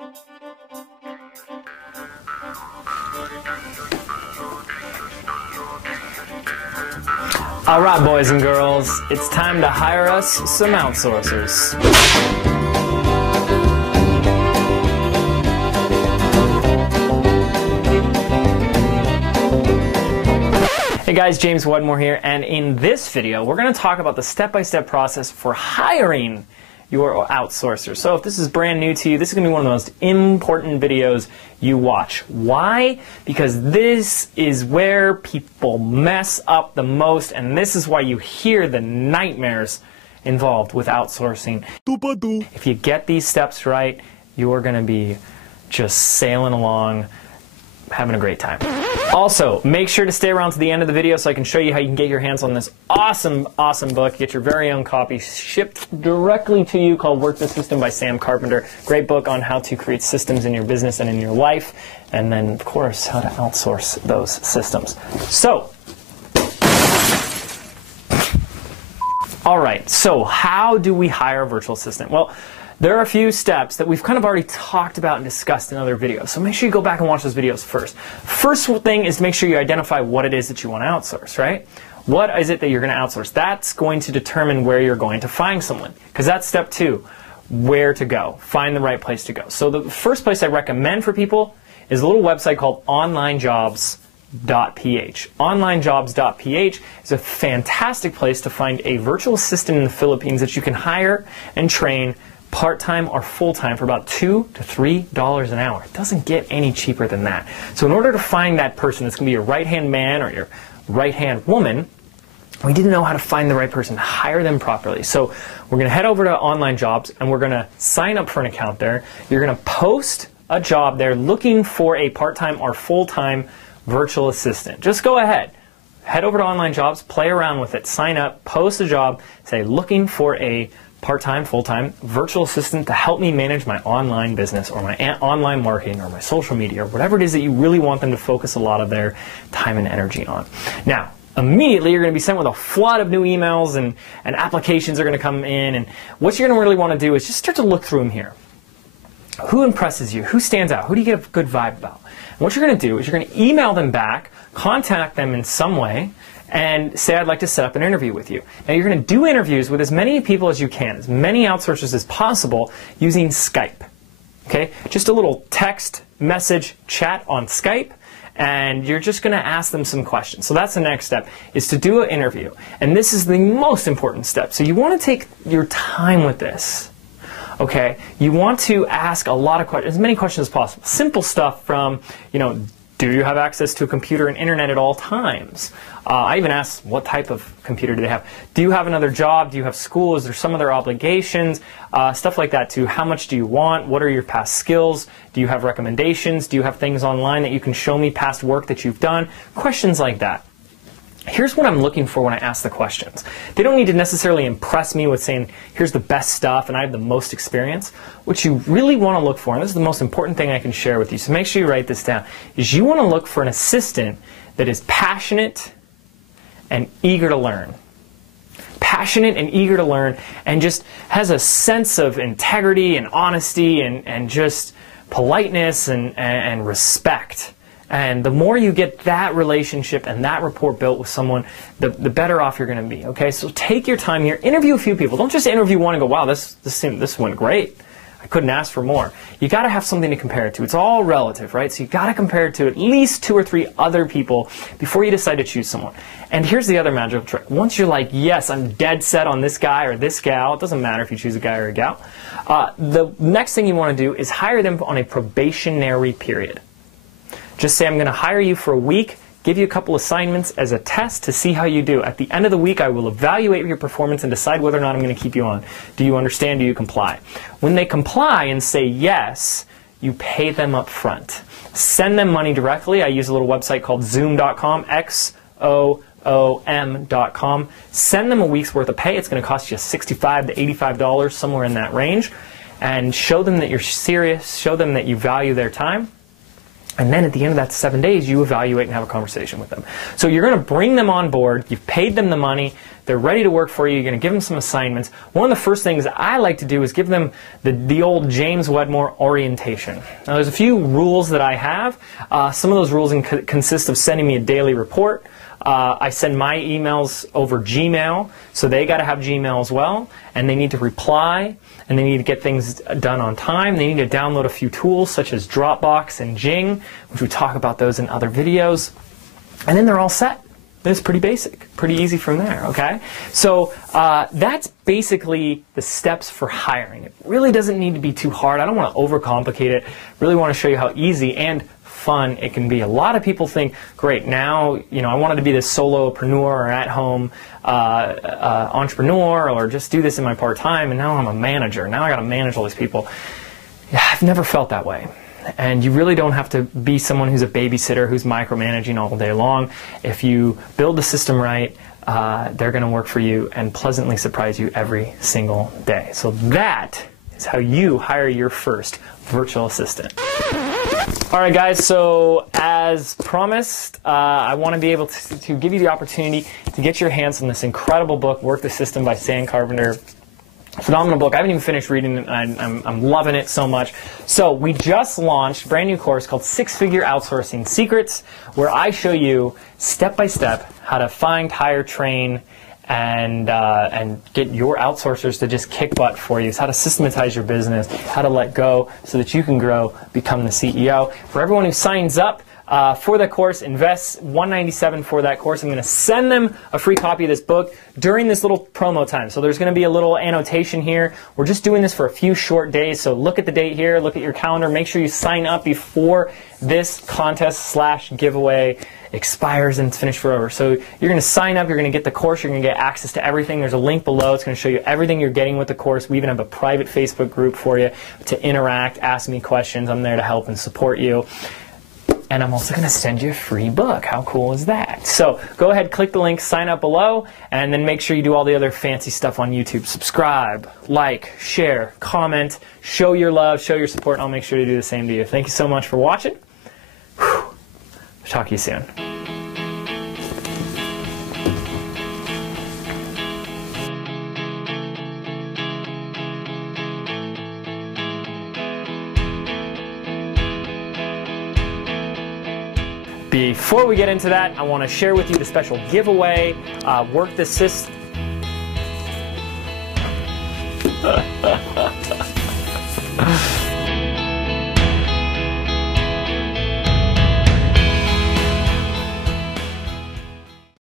All right, boys and girls, it's time to hire us some outsourcers. Hey guys, James Wedmore here, and in this video, we're going to talk about the step-by-step process for hiring your outsourcer. So if this is brand new to you, this is going to be one of the most important videos you watch. Why? Because this is where people mess up the most, and this is why you hear the nightmares involved with outsourcing. If you get these steps right, you're going to be just sailing along, having a great time. Also, make sure to stay around to the end of the video so I can show you how you can get your hands on this awesome book. Get your very own copy shipped directly to you, called Work the System by Sam Carpenter. Great book on how to create systems in your business and in your life, and then, of course, how to outsource those systems. So, all right, so how do we hire a virtual assistant? Well, there are a few steps that we've kind of already talked about and discussed in other videos, so make sure you go back and watch those videos first. First thing is to make sure you identify what it is that you want to outsource, right? What is it that you're going to outsource? That's going to determine where you're going to find someone, because that's step two, where to go, find the right place to go. So the first place I recommend for people is a little website called onlinejobs.ph. Onlinejobs.ph is a fantastic place to find a virtual assistant in the Philippines that you can hire and train part-time or full-time for about $2 to $3 an hour. It doesn't get any cheaper than that. So in order to find that person that's going to be your right-hand man or your right-hand woman, we didn't know how to find the right person, hire them properly. So we're going to head over to Online Jobs and we're going to sign up for an account there. You're going to post a job there looking for a part-time or full-time virtual assistant. Just go ahead. Head over to Online Jobs, play around with it, sign up, post a job, say looking for a part-time, full-time virtual assistant to help me manage my online business or my online marketing or my social media or whatever it is that you really want them to focus a lot of their time and energy on. Now, immediately you're going to be sent with a flood of new emails and applications are going to come in, and what you're going to really want to do is just start to look through them here. Who impresses you? Who stands out? Who do you get a good vibe about? And what you're going to do is you're going to email them back, contact them in some way, and say, I'd like to set up an interview with you. Now you're going to do interviews with as many people as you can, as many outsourcers as possible, using Skype. Okay? Just a little text message chat on Skype, and you're just going to ask them some questions. So that's the next step, is to do an interview. And this is the most important step. So you want to take your time with this. Okay? You want to ask a lot of questions, as many questions as possible. Simple stuff from, do you have access to a computer and internet at all times? I even asked, what type of computer do they have? Do you have another job? Do you have school? Is there some other obligations? Stuff like that too. How much do you want? What are your past skills? Do you have recommendations? Do you have things online that you can show me, past work that you've done? Questions like that. Here's what I'm looking for when I ask the questions. They don't need to necessarily impress me with saying, here's the best stuff and I have the most experience. What you really want to look for, and this is the most important thing I can share with you, so make sure you write this down, is you want to look for an assistant that is passionate and eager to learn. Passionate and eager to learn, and just has a sense of integrity and honesty and just politeness and respect. And the more you get that relationship and that rapport built with someone, the better off you're going to be. Okay, so take your time here. Interview a few people. Don't just interview one and go, wow, this went great. I couldn't ask for more. You got to have something to compare it to. It's all relative, right? So you got to compare it to at least 2 or 3 other people before you decide to choose someone. And here's the other magical trick. Once you're like, yes, I'm dead set on this guy or this gal, it doesn't matter if you choose a guy or a gal, the next thing you want to do is hire them on a probationary period. Just say, I'm going to hire you for a week, give you a couple assignments as a test to see how you do. At the end of the week, I will evaluate your performance and decide whether or not I'm going to keep you on. Do you understand? Do you comply? When they comply and say yes, you pay them up front. Send them money directly. I use a little website called Zoom.com, XOOM.com. Send them a week's worth of pay. It's going to cost you $65 to $85, somewhere in that range. And show them that you're serious. Show them that you value their time. And then at the end of that 7 days, you evaluate and have a conversation with them. So you're going to bring them on board. You've paid them the money. They're ready to work for you. You're going to give them some assignments. One of the first things I like to do is give them the old James Wedmore orientation. Now, there's a few rules that I have. Some of those rules consist of sending me a daily report. I send my emails over Gmail, so they got to have Gmail as well, and they need to reply, and they need to get things done on time. They need to download a few tools such as Dropbox and Jing, which we talk about those in other videos, and then they're all set. It's pretty basic, pretty easy from there, okay? So that's basically the steps for hiring. It really doesn't need to be too hard. I don't want to overcomplicate it. Really want to show you how easy and fun it can be. A lot of people think, great, now, I wanted to be this solopreneur or at-home entrepreneur, or just do this in my part-time, and now I'm a manager. Now I got to manage all these people. Yeah, I've never felt that way. And you really don't have to be someone who's a babysitter who's micromanaging all day long. If you build the system right, they're going to work for you and pleasantly surprise you every single day. So that is how you hire your first virtual assistant. All right, guys, so as promised, I want to be able to give you the opportunity to get your hands on this incredible book, Work the System by Sam Carpenter. Phenomenal book. I haven't even finished reading it. I'm loving it so much. So we just launched a brand new course called 6-Figure Outsourcing Secrets, where I show you step by step how to find, hire, train, and get your outsourcers to just kick butt for you. It's how to systematize your business, how to let go so that you can grow, become the CEO. For everyone who signs up for the course, invests $197 for that course, I'm going to send them a free copy of this book during this little promo time. So there's going to be a little annotation here. We're just doing this for a few short days. So look at the date here, look at your calendar, make sure you sign up before this contest/giveaway expires and it's finished forever. So you're going to sign up, you're going to get the course, you're going to get access to everything. There's a link below. It's going to show you everything you're getting with the course. We even have a private Facebook group for you to interact, ask me questions. I'm there to help and support you. And I'm also going to send you a free book. How cool is that? So go ahead, click the link, sign up below, and then make sure you do all the other fancy stuff on YouTube. Subscribe, like, share, comment, show your love, show your support, and I'll make sure to do the same to you. Thank you so much for watching. Whew. Talk to you soon. Before we get into that, I want to share with you the special giveaway, Work the System.